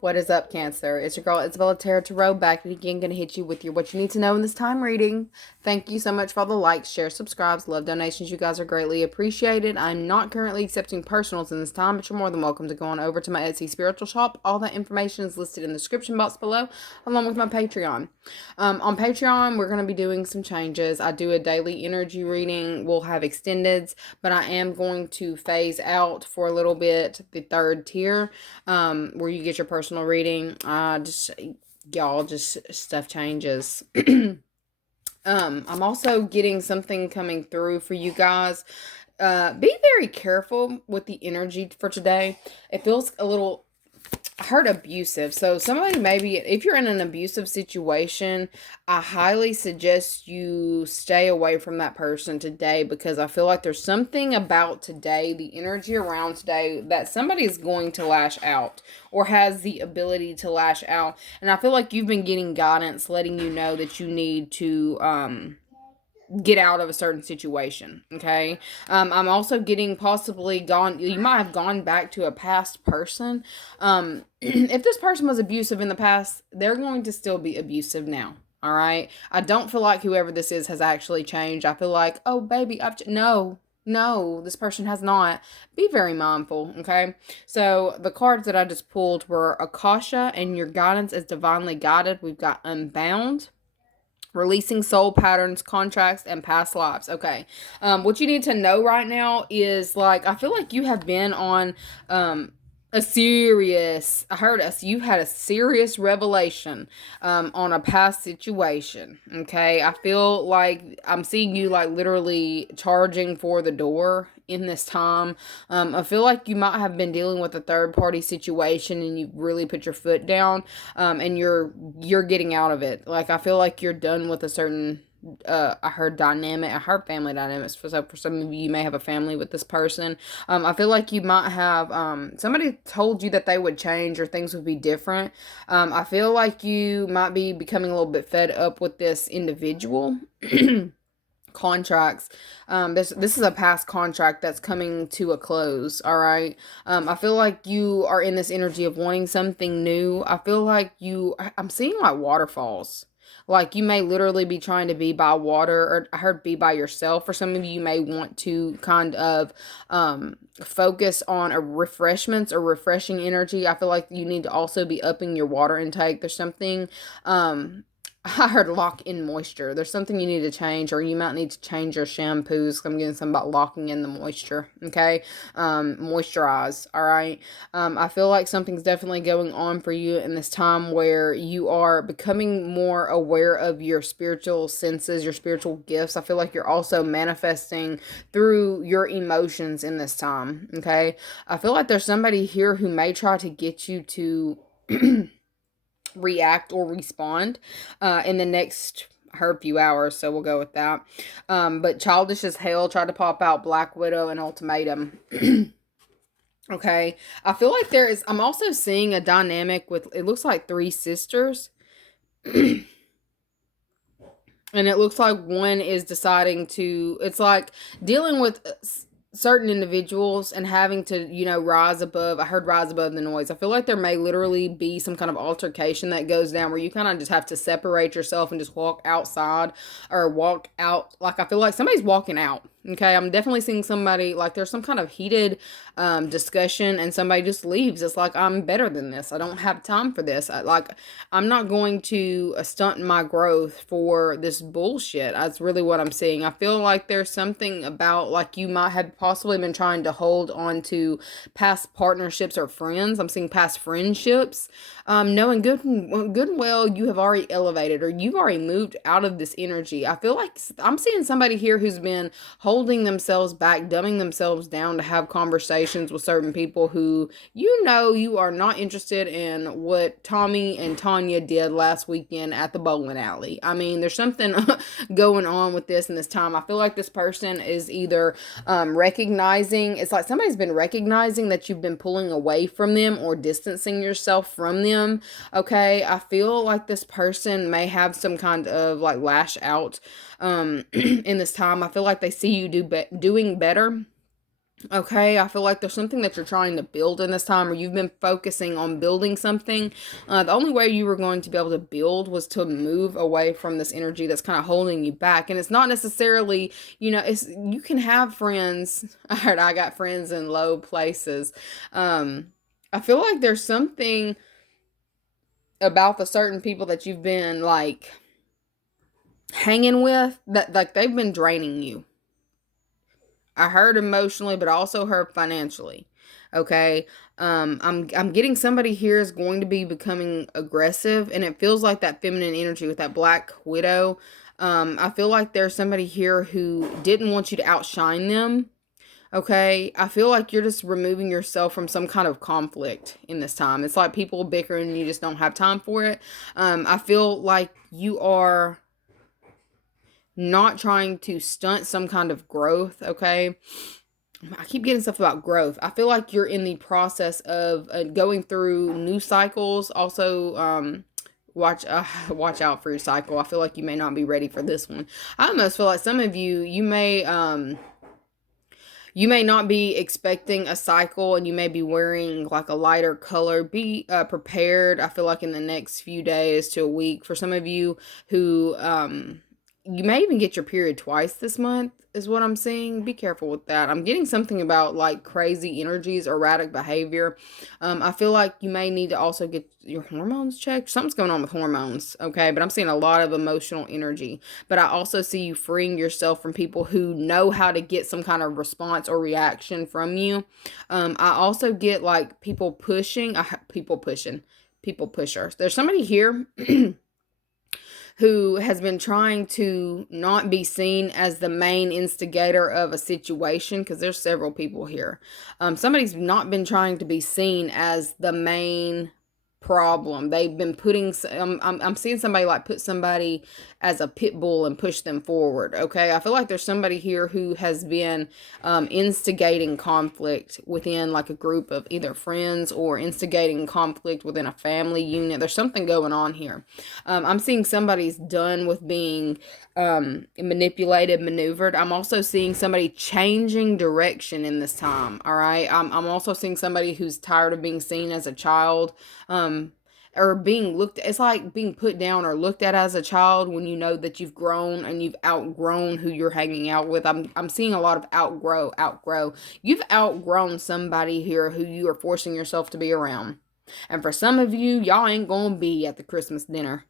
What is up, Cancer? It's your girl Isabella Tarot back again. Gonna hit you with your what you need to know in this time reading. Thank you so much for all the likes, shares, subscribes, love donations. You guys are greatly appreciated. I'm not currently accepting personals in this time, but you're more than welcome to go on over to my Etsy spiritual shop. All that information is listed in the description box below, along with my Patreon. On Patreon, we're gonna be doing some changes. I do a daily energy reading. We'll have extendeds, but I am going to phase out for a little bit the third tier, where you get your personal reading. Just stuff changes. I'm also getting something coming through for you guys. Be very careful with the energy for today. It feels a little, I heard abusive. So somebody, maybe if you're in an abusive situation, I highly suggest you stay away from that person today, because I feel like there's something about today, the energy around today, that somebody is going to lash out or has the ability to lash out. And I feel like you've been getting guidance letting you know that you need to get out of a certain situation. Okay. I'm also getting possibly you might have gone back to a past person. If this person was abusive in the past, they're going to still be abusive now. All right. I don't feel like whoever this is has actually changed. I feel like, oh baby, no, this person has not. Be very mindful, okay? So the cards that I just pulled were Akasha, and your guidance is divinely guided. We've got Unbound, releasing soul patterns, contracts, and past lives. Okay. What you need to know right now is, like, I feel like you have been on you had a serious revelation on a past situation. Okay. I feel like I'm seeing you like literally charging for the door in this time. I feel like you might have been dealing with a third party situation and you really put your foot down, and you're getting out of it. Like, I feel like you're done with a certain I heard family dynamics. So for some of you may have a family with this person. I feel like you might have somebody told you that they would change or things would be different. I feel like you might be becoming a little bit fed up with this individual. Contracts. This is a past contract that's coming to a close. All right. I feel like you are in this energy of wanting something new. I feel like I'm seeing like waterfalls. Like, you may literally be trying to be by water, or I heard be by yourself. For some of you may want to kind of focus on a refreshments or refreshing energy. I feel like you need to also be upping your water intake. There's something I heard lock in moisture. There's something you need to change, or you might need to change your shampoos. I'm getting something about locking in the moisture. Okay. Moisturize. All right. I feel like something's definitely going on for you in this time where you are becoming more aware of your spiritual senses, your spiritual gifts. I feel like you're also manifesting through your emotions in this time. Okay. I feel like there's somebody here who may try to get you to react or respond in the next few hours, so we'll go with that. But childish as hell tried to pop out, Black Widow, and ultimatum. Okay, I feel like I'm also seeing a dynamic with, it looks like three sisters. And it looks like one is deciding to, it's like dealing with certain individuals and having to, rise above. I heard rise above the noise. I feel like there may literally be some kind of altercation that goes down where you kind of just have to separate yourself and just walk outside or walk out. Like, I feel like somebody's walking out. Okay, I'm definitely seeing somebody, like, there's some kind of heated discussion and somebody just leaves. It's like, I'm better than this. I don't have time for this. I'm not going to stunt my growth for this bullshit. That's really what I'm seeing. I feel like there's something about, like, you might have possibly been trying to hold on to past partnerships or friends. I'm seeing past friendships. Knowing good and well you have already elevated, or you've already moved out of this energy. I feel like I'm seeing somebody here who's been holding themselves back, dumbing themselves down to have conversations with certain people who, you are not interested in what Tommy and Tanya did last weekend at the bowling alley. I mean, there's something going on with this in this time. I feel like this person is either recognizing, it's like somebody's been recognizing that you've been pulling away from them or distancing yourself from them. Okay, I feel like this person may have some kind of like lash out in this time. I feel like they see you doing better. Okay, I feel like there's something that you're trying to build in this time, or you've been focusing on building something. The only way you were going to be able to build was to move away from this energy that's kind of holding you back. And it's not necessarily, it's you can have friends. I heard I got friends in low places. I feel like there's something about the certain people that you've been like hanging with that like they've been draining you. I heard emotionally, but I also heard financially. Okay. I'm getting somebody here is going to be becoming aggressive, and it feels like that feminine energy with that Black Widow. I feel like there's somebody here who didn't want you to outshine them. Okay. I feel like you're just removing yourself from some kind of conflict in this time. It's like people bickering and you just don't have time for it. I feel like you are not trying to stunt some kind of growth, okay? I keep getting stuff about growth. I feel like you're in the process of going through new cycles. Also, watch out for your cycle. I feel like you may not be ready for this one. I almost feel like some of you may not be expecting a cycle, and you may be wearing like a lighter color. Be prepared. I feel like in the next few days to a week for some of you who you may even get your period twice this month is what I'm seeing. Be careful with that. I'm getting something about like crazy energies, erratic behavior. I feel like you may need to also get your hormones checked. Something's going on with hormones, okay? But I'm seeing a lot of emotional energy. But I also see you freeing yourself from people who know how to get some kind of response or reaction from you. I also get like people pushers. There's somebody here who has been trying to not be seen as the main instigator of a situation, because there's several people here. Somebody's not been trying to be seen as the main problem. They've been putting, I'm seeing somebody like put somebody as a pit bull and push them forward. Okay. I feel like there's somebody here who has been instigating conflict within like a group of either friends, or instigating conflict within a family unit. There's something going on here. I'm seeing somebody's done with being manipulated, maneuvered. I'm also seeing somebody changing direction in this time. All right. I'm also seeing somebody who's tired of being seen as a child. Or being looked, it's like being put down or looked at as a child when you know that you've grown and you've outgrown who you're hanging out with. I'm seeing a lot of outgrow. You've outgrown somebody here who you are forcing yourself to be around. And for some of you, y'all ain't gonna be at the Christmas dinner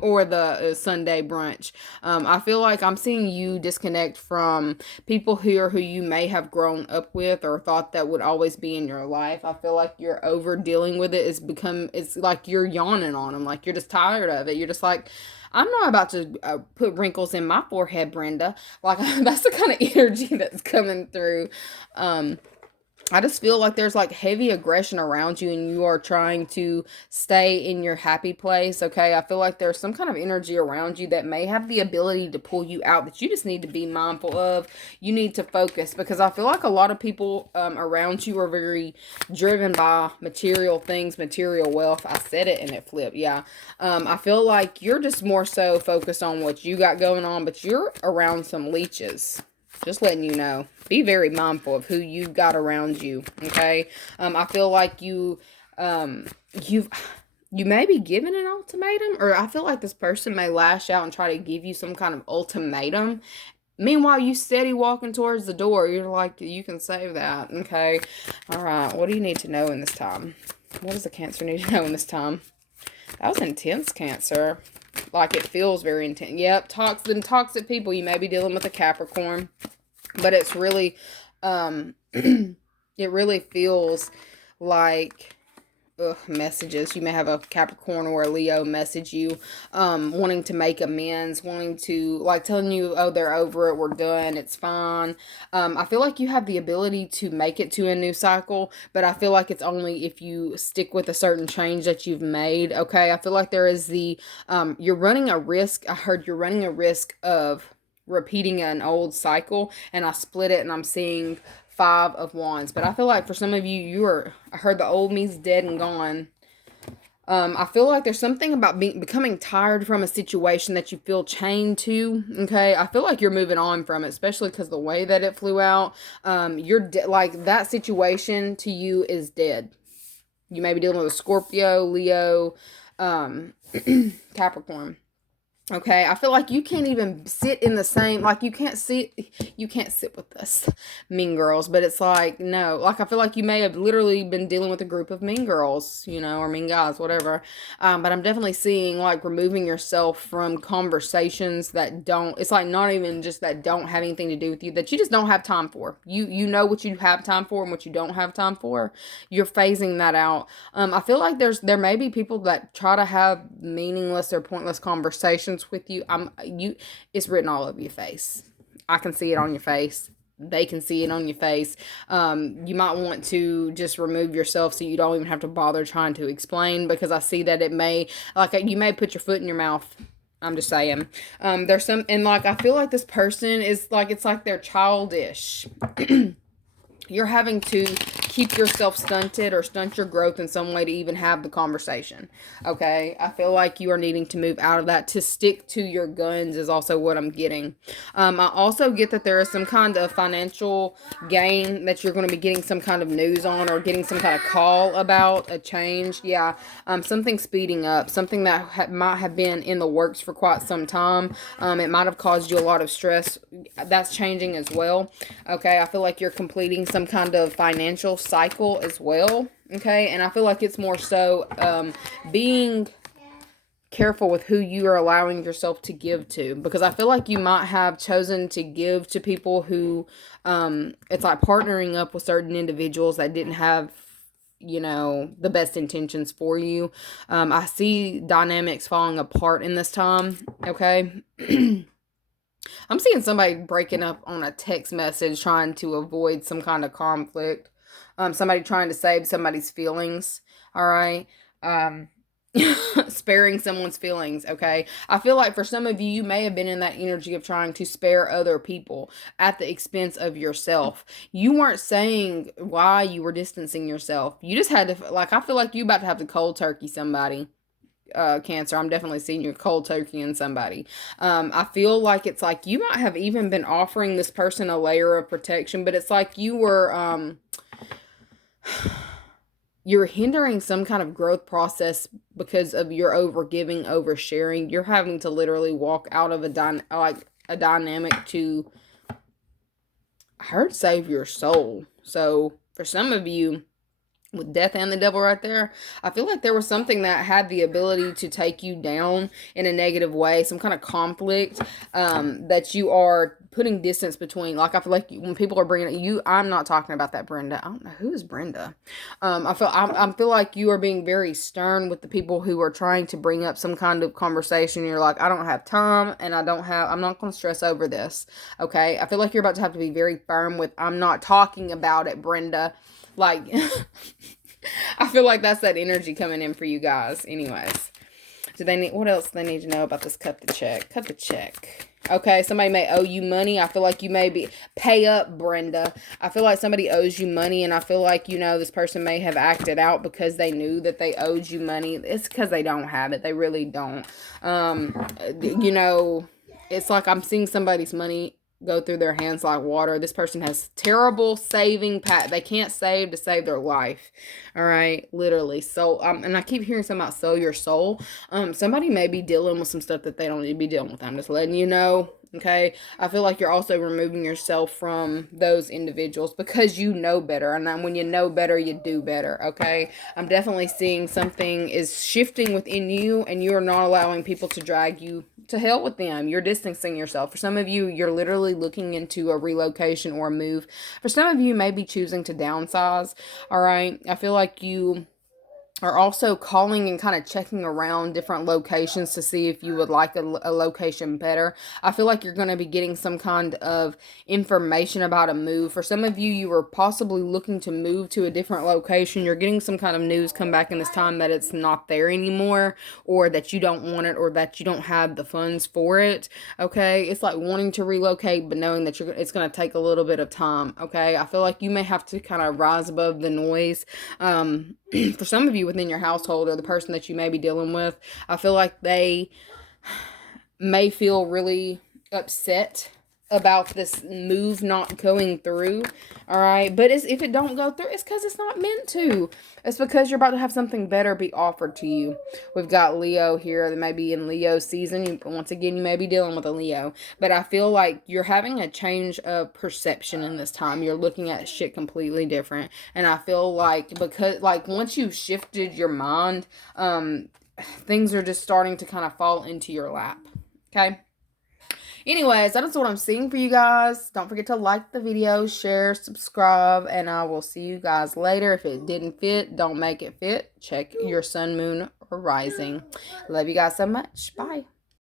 or the Sunday brunch. I feel like I'm seeing you disconnect from people here who you may have grown up with or thought that would always be in your life. I feel like you're over dealing with it. It's like you're yawning on them. Like you're just tired of it. You're just like, I'm not about to put wrinkles in my forehead, Brenda. Like that's the kind of energy that's coming through. I just feel like there's like heavy aggression around you, and you are trying to stay in your happy place. Okay. I feel like there's some kind of energy around you that may have the ability to pull you out, that you just need to be mindful of. You need to focus, because I feel like a lot of people around you are very driven by material things, material wealth. I said it and it flipped. Yeah. I feel like you're just more so focused on what you got going on, but you're around some leeches. Just letting you know. Be very mindful of who you've got around you. Okay. I feel like you may be given an ultimatum, or I feel like this person may lash out and try to give you some kind of ultimatum. Meanwhile, you steady walking towards the door. You're like, you can save that. Okay. All right. What do you need to know in this time? What does the Cancer need to know in this time? That was intense, Cancer. Like it feels very intense. Yep. Toxic people. You may be dealing with a Capricorn. But it's really, it really feels like messages. You may have a Capricorn or a Leo message you, wanting to make amends, wanting to, like, telling you, oh, they're over it, we're done, it's fine. I feel like you have the ability to make it to a new cycle, but I feel like it's only if you stick with a certain change that you've made. Okay. I feel like there is you're running a risk. I heard you're running a risk of repeating an old cycle, and I split it, and I'm seeing 5 of Wands. But I feel like for some of you, I heard the old me's dead and gone. I feel like there's something about becoming tired from a situation that you feel chained to. Okay, I feel like you're moving on from it, especially because the way that it flew out. Like that situation to you is dead. You may be dealing with a Scorpio, Leo, um, Capricorn. Okay, I feel like you can't even sit in the same, like you can't sit with us mean girls, but it's like, no, like I feel like you may have literally been dealing with a group of mean girls, or mean guys, whatever. But I'm definitely seeing like removing yourself from conversations that don't, it's like not even just that don't have anything to do with you, that you just don't have time for. You know what you have time for and what you don't have time for. You're phasing that out. I feel like there may be people that try to have meaningless or pointless conversations with you. It's written all over your face. I can see it on your face. They can see it on your face. You might want to just remove yourself so you don't even have to bother trying to explain, because I see that it may, like, you may put your foot in your mouth. I'm just saying. There's some, and like, I feel like this person is like, it's like they're childish. You're having to keep yourself stunted or stunt your growth in some way to even have the conversation. Okay, I feel like you are needing to move out of that. To stick to your guns is also what I'm getting. I also get that there is some kind of financial gain that you're going to be getting some kind of news on, or getting some kind of call about a change. Yeah, something speeding up, something that might have been in the works for quite some time. It might have caused you a lot of stress. That's changing as well. Okay, I feel like you're completing some kind of financial cycle as well. Okay, and I feel like it's more so being careful with who you are allowing yourself to give to, because I feel like you might have chosen to give to people who it's like partnering up with certain individuals that didn't have the best intentions for you. I see dynamics falling apart in this time. Okay. I'm seeing somebody breaking up on a text message trying to avoid some kind of conflict. Somebody trying to save somebody's feelings. All right. Sparing someone's feelings. Okay. I feel like for some of you, you may have been in that energy of trying to spare other people at the expense of yourself. You weren't saying why you were distancing yourself. You just had to, like, I feel like you about to have to cold turkey somebody. Cancer. I'm definitely seeing you cold turkey in somebody. I feel like it's like you might have even been offering this person a layer of protection, but it's like you were you're hindering some kind of growth process because of your overgiving, oversharing. You're having to literally walk out of a dynamic to, I heard, save your soul. So for some of you, with death and the devil right there, I feel like there was something that had the ability to take you down in a negative way, some kind of conflict that you are putting distance between. Like, I feel like when people are bringing you, I'm not talking about that Brenda. I don't know who is Brenda. I feel like you are being very stern with the people who are trying to bring up some kind of conversation. You're like, I don't have time, and I'm not going to stress over this. Okay, I feel like you're about to have to be very firm with, I'm not talking about it, Brenda. Like, I feel like that's that energy coming in for you guys. Anyways, what else do they need to know about this cut the check? Cut the check. Okay, somebody may owe you money. I feel like you may be, pay up, Brenda. I feel like somebody owes you money, and I feel like, this person may have acted out because they knew that they owed you money. It's because they don't have it. They really don't. It's like I'm seeing somebody's money go through their hands like water. This person has terrible saving they can't save to save their life. All right, literally. So and I keep hearing something about sell your soul. Somebody may be dealing with some stuff that they don't need to be dealing with. I'm just letting you know. Okay, I feel like you're also removing yourself from those individuals because you know better, and then when you know better, you do better. Okay, I'm definitely seeing something is shifting within you, and you are not allowing people to drag you to hell with them. You're distancing yourself. For some of you, you're literally looking into a relocation or a move. For some of you, may be choosing to downsize. All right, I feel like you are also calling and kind of checking around different locations to see if you would like a location better. I feel like you're going to be getting some kind of information about a move. For some of you, you were possibly looking to move to a different location. You're getting some kind of news come back in this time that it's not there anymore, or that you don't want it, or that you don't have the funds for it. Okay, it's like wanting to relocate, but knowing that it's going to take a little bit of time. Okay, I feel like you may have to kind of rise above the noise. For some of you, within your household or the person that you may be dealing with, I feel like they may feel really upset about this move not going through. All right, but if it don't go through, it's because it's not meant to. It's because you're about to have something better be offered to you. We've got Leo here that may be in Leo season. Once again, you may be dealing with a Leo, but I feel like you're having a change of perception in this time. You're looking at shit completely different, and I feel like because like once you've shifted your mind, things are just starting to kind of fall into your lap. Okay. Anyways, that is what I'm seeing for you guys. Don't forget to like the video, share, subscribe, and I will see you guys later. If it didn't fit, don't make it fit. Check your sun, moon, or rising. Love you guys so much. Bye.